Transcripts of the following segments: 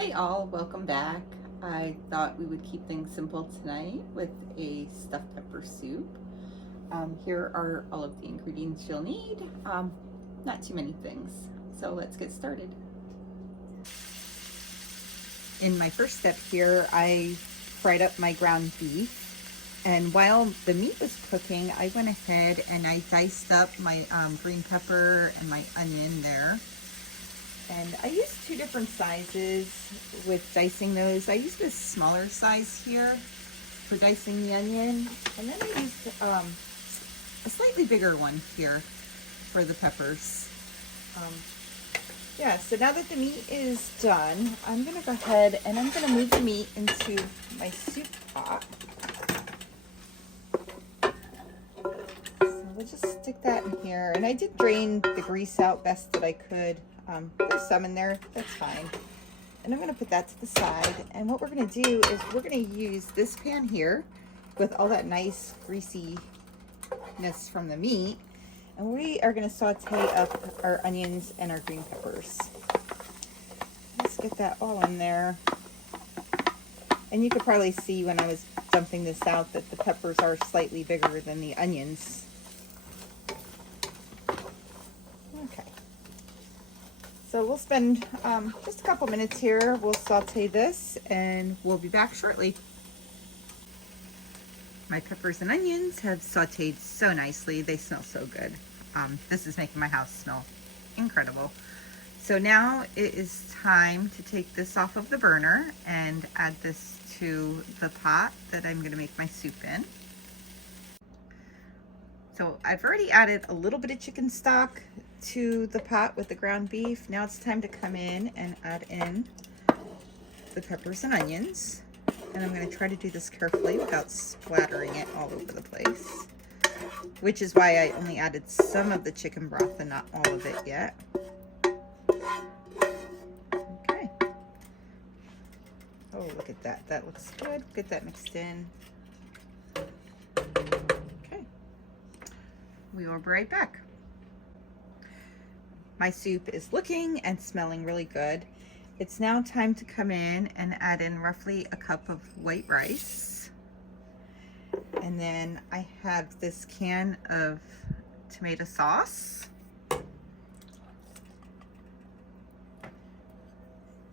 Hey all, welcome back. I thought we would keep things simple tonight with a stuffed pepper soup. Here are all of the ingredients you'll need. Not too many things, so let's get started. In my first step here, I fried up my ground beef, and while the meat was cooking, I went ahead and I diced up my green pepper and my onion there. And I used two different sizes with dicing those. I used this smaller size here for dicing the onion. And then I used a slightly bigger one here for the peppers. Yeah, so now that the meat is done, I'm gonna go ahead and I'm gonna move the meat into my soup pot. So we'll just stick that in here. And I did drain the grease out best that I could. There's some in there, that's fine. And I'm gonna put that to the side. And what we're gonna do is we're gonna use this pan here with all that nice greasiness from the meat. And we are gonna saute up our onions and our green peppers. Let's get that all in there. And you could probably see when I was dumping this out that the peppers are slightly bigger than the onions. So we'll spend just a couple minutes here. We'll saute this and we'll be back shortly. My peppers and onions have sauteed so nicely. They smell so good. This is making my house smell incredible. So now it is time to take this off of the burner and add this to the pot that I'm going to make my soup in. So I've already added a little bit of chicken stock to the pot with the ground beef. Now it's time to come in and add in the peppers and onions. And I'm going to try to do this carefully without splattering it all over the place, which is why I only added some of the chicken broth and not all of it yet. Okay. Oh, look at that. That looks good. Get that mixed in. Okay. We will be right back. My soup is looking and smelling really good. It's now time to come in and add in roughly a cup of white rice. And then I have this can of tomato sauce.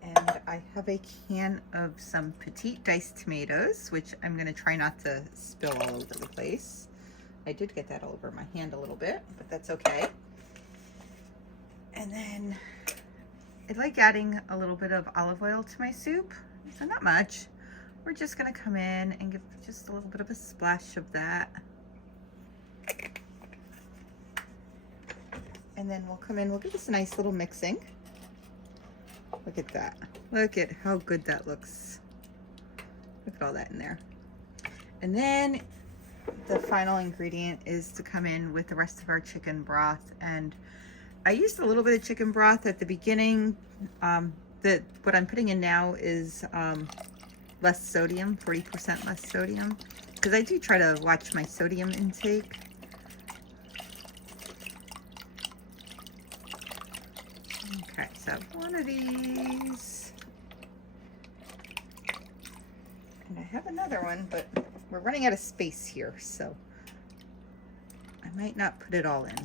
And I have a can of some petit diced tomatoes, which I'm gonna try not to spill all over the place. I did get that all over my hand a little bit, but that's okay. And then I like adding a little bit of olive oil to my soup, so not much. We're just gonna come in and give just a little bit of a splash of that. And then we'll come in, we'll give this a nice little mixing. Look at that. Look at how good that looks. Look at all that in there. And then the final ingredient is to come in with the rest of our chicken broth. And I used a little bit of chicken broth at the beginning. What I'm putting in now is less sodium, 40% less sodium, because I do try to watch my sodium intake. Okay, so one of these. And I have another one, but we're running out of space here, so I might not put it all in.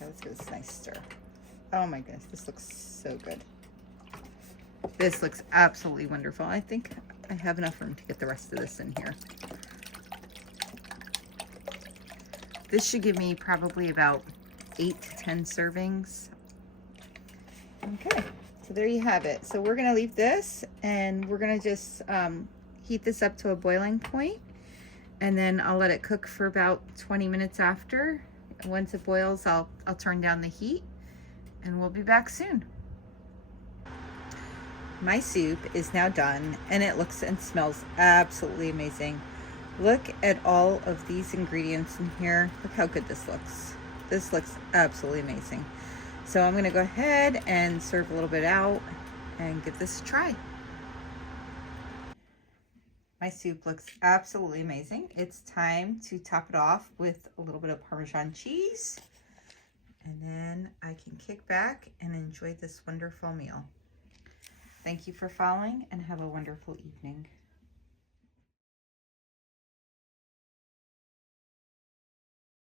Let's give this a nice stir. Oh my goodness, this looks so good. This looks absolutely wonderful. I think I have enough room to get the rest of this in here. This should give me probably about 8 to 10 servings. Okay, so there you have it. So we're gonna leave this and we're gonna just heat this up to a boiling point, and then I'll let it cook for about 20 minutes after. Once it boils, I'll turn down the heat and we'll be back soon. My soup is now done and it looks and smells absolutely amazing. Look at all of these ingredients in here. Look how good this looks. This looks absolutely amazing. So I'm gonna go ahead and serve a little bit out and give this a try. My soup looks absolutely amazing. It's time to top it off with a little bit of Parmesan cheese. And then I can kick back and enjoy this wonderful meal. Thank you for following and have a wonderful evening.